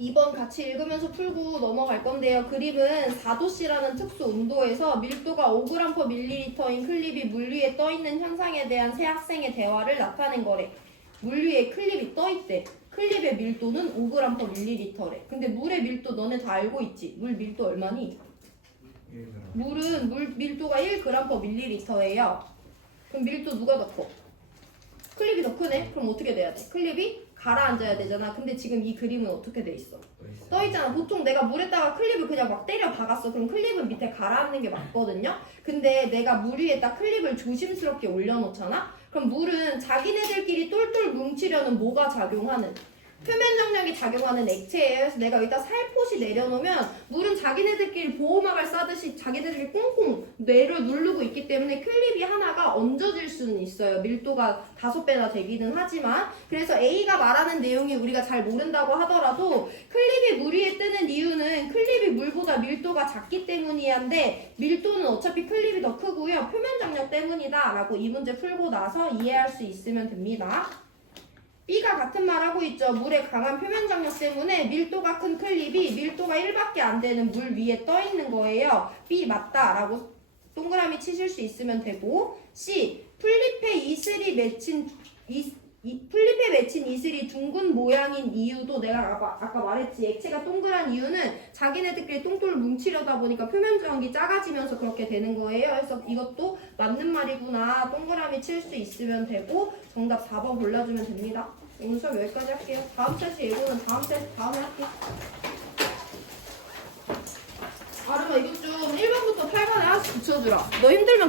2번 같이 읽으면서 풀고 넘어갈 건데요. 그림은 4도씨라는 특수 온도에서 밀도가 5g per 밀리리터인 클립이 물 위에 떠 있는 현상에 대한 세 학생의 대화를 나타낸 거래. 물 위에 클립이 떠 있대. 클립의 밀도는 5g per 밀리리터래. 근데 물의 밀도 너네 다 알고 있지? 물 밀도 얼마니? 물은 물 밀도가 1g per 밀리리터예요. 그럼 밀도 누가 더 커? 클립이 더 크네? 그럼 어떻게 돼야 돼? 클립이 가라앉아야 되잖아. 근데 지금 이 그림은 어떻게 돼 있어? 떠 있잖아. 보통 내가 물에다가 클립을 그냥 막 때려 박았어. 그럼 클립은 밑에 가라앉는 게 맞거든요. 근데 내가 물 위에다 클립을 조심스럽게 올려놓잖아. 그럼 물은 자기네들끼리 똘똘 뭉치려는 뭐가 작용하는? 표면 정력이 작용하는 액체예요. 그래서 내가 여기다 살포시 내려놓으면 물은 자기네들끼리 보호막을 싸듯이 자기네들끼리 꽁꽁 뇌를 누르고 있기 때문에 클립이 하나가 얹어질 수는 있어요. 밀도가 다섯 배나 되기는 하지만 그래서 A가 말하는 내용이 우리가 잘 모른다고 하더라도 클립이 물 위에 뜨는 이유는 클립이 물보다 밀도가 작기 때문이 한데 밀도는 어차피 클립이 더 크고요. 표면 장력 때문이다 라고 이 문제 풀고 나서 이해할 수 있으면 됩니다. B가 같은 말 하고 있죠. 물의 강한 표면 장력 때문에 밀도가 큰 클립이 밀도가 1밖에 안 되는 물 위에 떠 있는 거예요. B 맞다 라고 동그라미 치실 수 있으면 되고 C 플립에 이슬이 맺힌 이, 이 플립에 맺힌 이슬이 둥근 모양인 이유도 내가 아까, 아까 말했지 액체가 동그란 이유는 자기네들끼리 똥돌 뭉치려다 보니까 표면 장력이 작아지면서 그렇게 되는 거예요. 그래서 이것도 맞는 말이구나 동그라미 칠 수 있으면 되고 정답 4번 골라주면 됩니다. 오늘 수업 여기까지 할게요. 다음 세트 예고는 다음 세트 다음에 할게요. 아르마 이것 좀 1번부터 8번에 하나씩 붙여주라. 너 힘들면 그